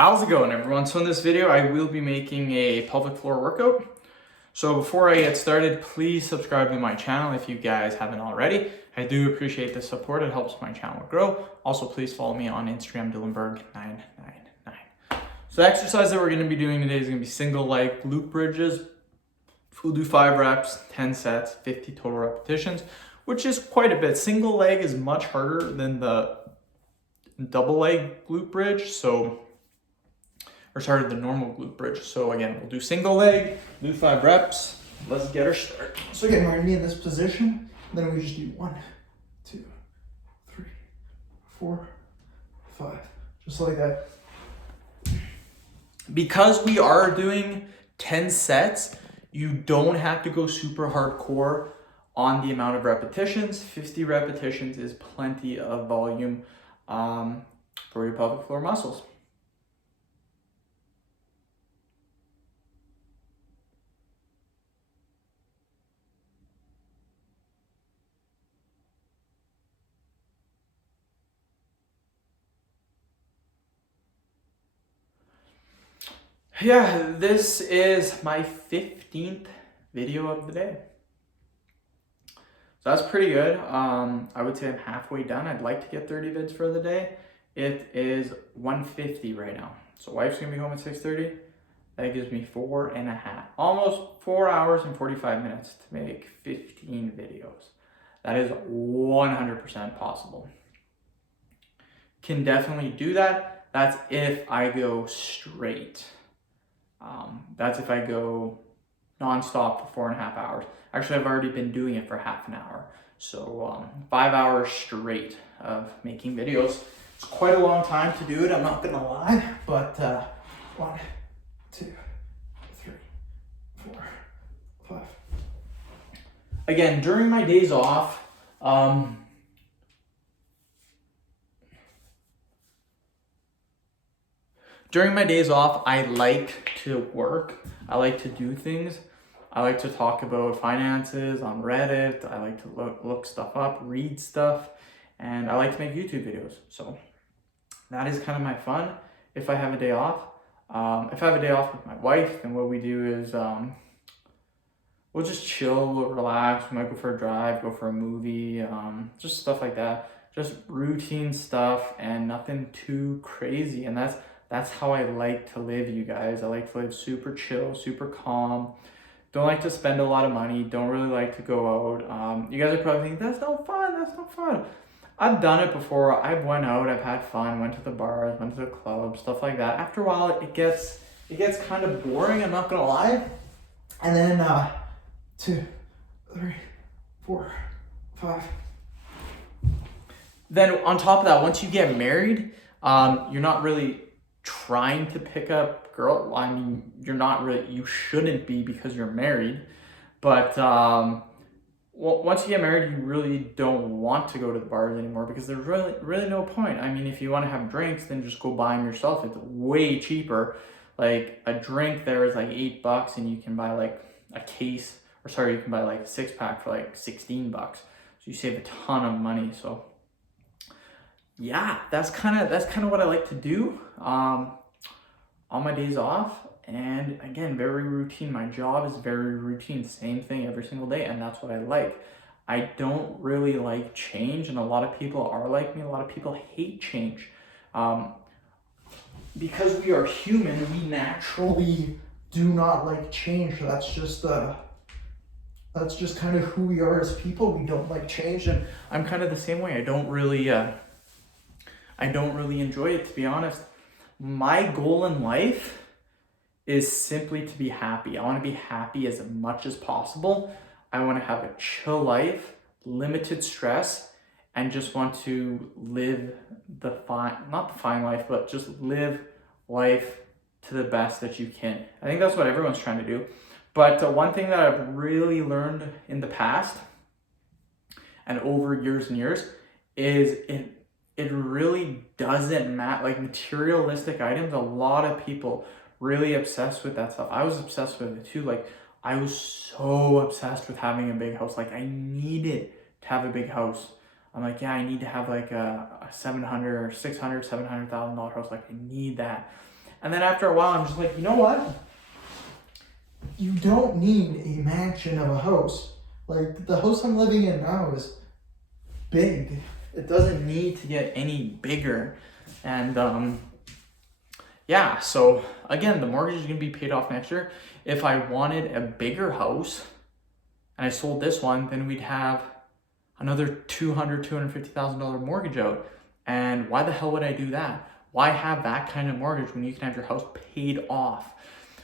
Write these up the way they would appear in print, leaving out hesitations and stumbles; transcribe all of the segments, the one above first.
How's it going, everyone? So in this video, I will be making a pelvic floor workout. So before I get started, please subscribe to my channel if you guys haven't already. I do appreciate the support. It helps my channel grow. Also, please follow me on Instagram, Dylanberg999. So the exercise that we're going to be doing today is going to be single leg glute bridges. We'll do 5 reps, 10 sets, 50 total repetitions, which is quite a bit. Single leg is much harder than the double leg glute bridge. The normal glute bridge. So again, we'll do single leg, do 5 reps. Let's get her started. So again, we're gonna be in this position. Then we just do 1, 2, 3, 4, 5, just like that. Because we are doing 10 sets, you don't have to go super hardcore on the amount of repetitions. 50 repetitions is plenty of volume for your pelvic floor muscles. Yeah, this is my 15th video of the day. So that's pretty good. I would say I'm halfway done. I'd like to get 30 vids for the day. It is 1:50 right now. So wife's gonna be home at 6:30. That gives me 4.5, almost 4 hours and 45 minutes to make 15 videos. That is 100% possible. Can definitely do that. That's if I go straight. That's if I go nonstop for 4.5 hours. Actually, I've already been doing it for half an hour. So 5 hours straight of making videos. It's quite a long time to do it, I'm not gonna lie, but 1, 2, 3, 4, 5. Again, during my days off, I like to work. I like to do things. I like to talk about finances on Reddit. I like to look stuff up, read stuff, and I like to make YouTube videos. So that is kind of my fun if I have a day off. If I have a day off with my wife, then what we do is we'll just chill, we'll relax. We might go for a drive, go for a movie, just stuff like that. Just routine stuff and nothing too crazy. And that's how I like to live, you guys. I like to live super chill, super calm. Don't like to spend a lot of money. Don't really like to go out. You guys are probably thinking, that's no fun. I've done it before. I've went out, I've had fun, went to the bars, went to the club, stuff like that. After a while, it gets kind of boring, I'm not gonna lie. And then 2, 3, 4, 5. Then on top of that, once you get married, you're not really trying to pick up girl. I mean, you shouldn't be because you're married, but once you get married, you really don't want to go to the bars anymore because there's really no point. I mean, if you want to have drinks, then just go buy them yourself. It's way cheaper. Like a drink there is like $8 and you can buy like a case, you can buy like a 6-pack for like $16. So you save a ton of money. So yeah, that's kind of what I like to do on my days off. And again, very routine. My job is very routine, same thing every single day, and that's what I like. I don't really like change, and a lot of people are like me. A lot of people hate change. Because we are human, we naturally do not like change. That's just kind of who we are as people. We don't like change, and I'm kind of the same way. I don't really enjoy it, to be honest. My goal in life is simply to be happy. I want to be happy as much as possible. I want to have a chill life, limited stress, and just want to live not the fine life, but just live life to the best that you can. I think that's what everyone's trying to do. But one thing that I've really learned in the past and over years and years is it really doesn't matter. Like materialistic items, a lot of people really obsessed with that stuff. I was obsessed with it too. Like I was so obsessed with having a big house. Like I needed to have a big house. I'm like, yeah, I need to have like a $700,000 or $600,000, $700,000 house. Like I need that. And then after a while, I'm just like, you know what? You don't need a mansion of a house. Like, the house I'm living in now is big. It doesn't need to get any bigger. And yeah, so again, the mortgage is going to be paid off next year. If I wanted a bigger house and I sold this one, then we'd have another $250,000 mortgage out. And why the hell would I do that? Why have that kind of mortgage when you can have your house paid off?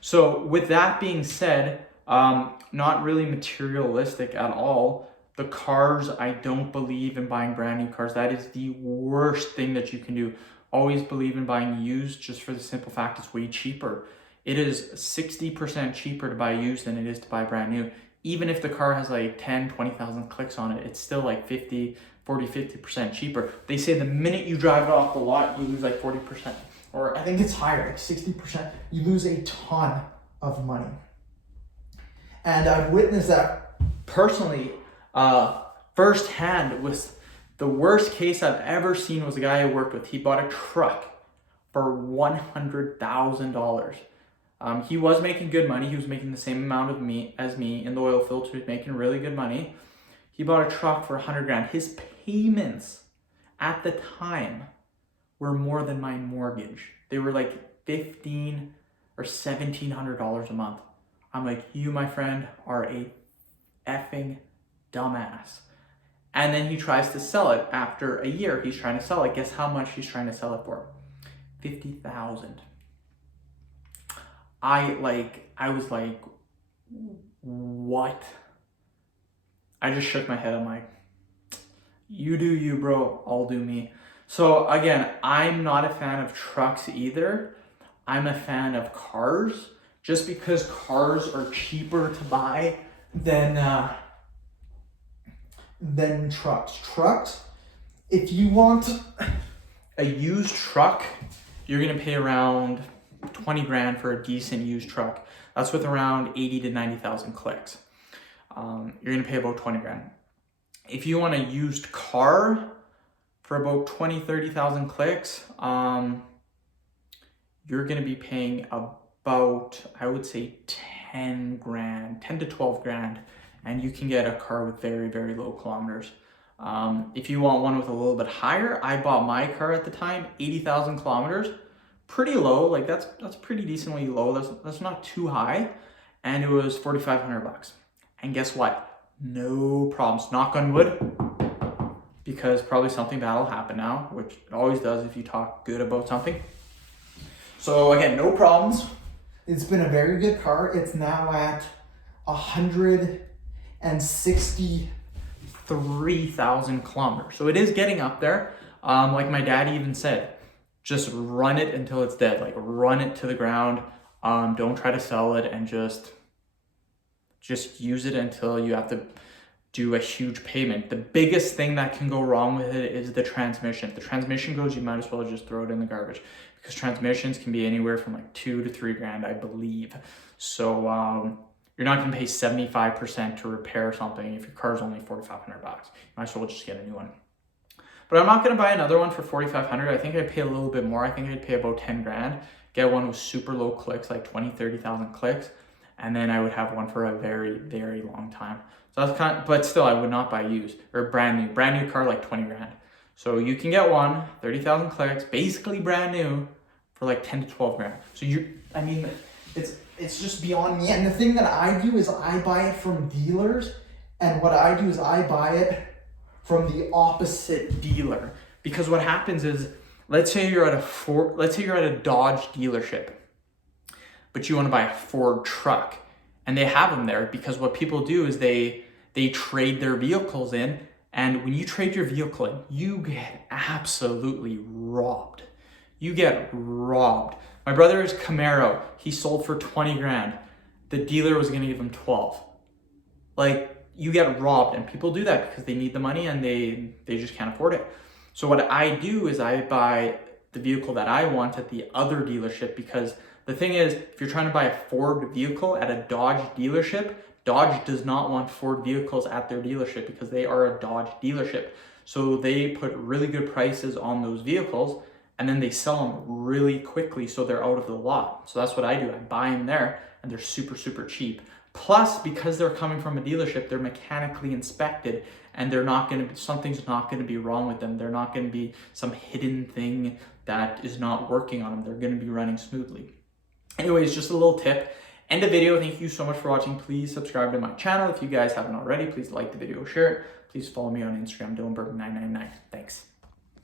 So with that being said, not really materialistic at all. The cars, I don't believe in buying brand new cars. That is the worst thing that you can do. Always believe in buying used, just for the simple fact it's way cheaper. It is 60% cheaper to buy used than it is to buy brand new. Even if the car has like 10, 20,000 clicks on it, it's still like 50% cheaper. They say the minute you drive it off the lot, you lose like 40%. Or I think it's higher, like 60%. You lose a ton of money. And I've witnessed that personally, firsthand. With the worst case I've ever seen was a guy I worked with. He bought a truck for $100,000. He was making good money. He was making the same amount as me in the oil field. So he was making really good money. He bought a truck for $100,000. His payments at the time were more than my mortgage. They were like $1,500 or $1,700 a month. I'm like, you, my friend, are a effing dumbass. And then he tries to sell it after a year. He's trying to sell it. Guess how much he's trying to sell it for? $50,000. I was like, what? I just shook my head. I'm like, you do you, bro. I'll do me. So again, I'm not a fan of trucks either. I'm a fan of cars, just because cars are cheaper to buy than trucks. Trucks, if you want a used truck, you're gonna pay around 20 grand for a decent used truck. That's with around 80 to 90,000 clicks. You're gonna pay about 20 grand. If you want a used car for about 20, 30,000 clicks, you're gonna be paying about, I would say 10 to 12 grand, and you can get a car with very, very low kilometers. If you want one with a little bit higher, I bought my car at the time, 80,000 kilometers, pretty low. Like that's pretty decently low. That's not too high. And it was $4,500. And guess what? No problems. Knock on wood, because probably something bad will happen now, which it always does if you talk good about something. So again, no problems. It's been a very good car. It's now at 163,000 kilometers. So it is getting up there. Like my dad even said, just run it until it's dead. Like run it to the ground. Don't try to sell it, and just use it until you have to do a huge payment. The biggest thing that can go wrong with it is the transmission. If the transmission goes, you might as well just throw it in the garbage, because transmissions can be anywhere from like 2 to 3 grand, I believe. So you're not gonna pay 75% to repair something if your car's only $4,500. You might as well just get a new one. But I'm not gonna buy another one for $4,500. I think I'd pay a little bit more. I think I'd pay about 10 grand. Get one with super low clicks, like 20, 30,000 clicks. And then I would have one for a very, very long time. So that's but still, I would not buy used or brand new car, like 20 grand. So you can get one, 30,000 clicks, basically brand new, for like 10 to 12 grand. So it's just beyond me. And the thing that I do is I buy it from dealers. And what I do is I buy it from the opposite dealer. Because what happens is, let's say you're at a Dodge dealership, but you want to buy a Ford truck, and they have them there because what people do is they trade their vehicles in, and when you trade your vehicle in, you get absolutely robbed. You get robbed. My brother's Camaro, he sold for 20 grand. The dealer was going to give him 12. Like, you get robbed, and people do that because they need the money and they just can't afford it. So what I do is I buy the vehicle that I want at the other dealership, because the thing is, if you're trying to buy a Ford vehicle at a Dodge dealership, Dodge does not want Ford vehicles at their dealership because they are a Dodge dealership. So they put really good prices on those vehicles, and then they sell them really quickly so they're out of the lot. So that's what I do. I buy them there and they're super, super cheap. Plus, because they're coming from a dealership, they're mechanically inspected and they're not going to, something's not going to be wrong with them. They're not going to be some hidden thing that is not working on them. They're going to be running smoothly. Anyways, just a little tip. End the video. Thank you so much for watching. Please subscribe to my channel. If you guys haven't already, please like the video, share it. Please follow me on Instagram, Dylanberg999. Thanks.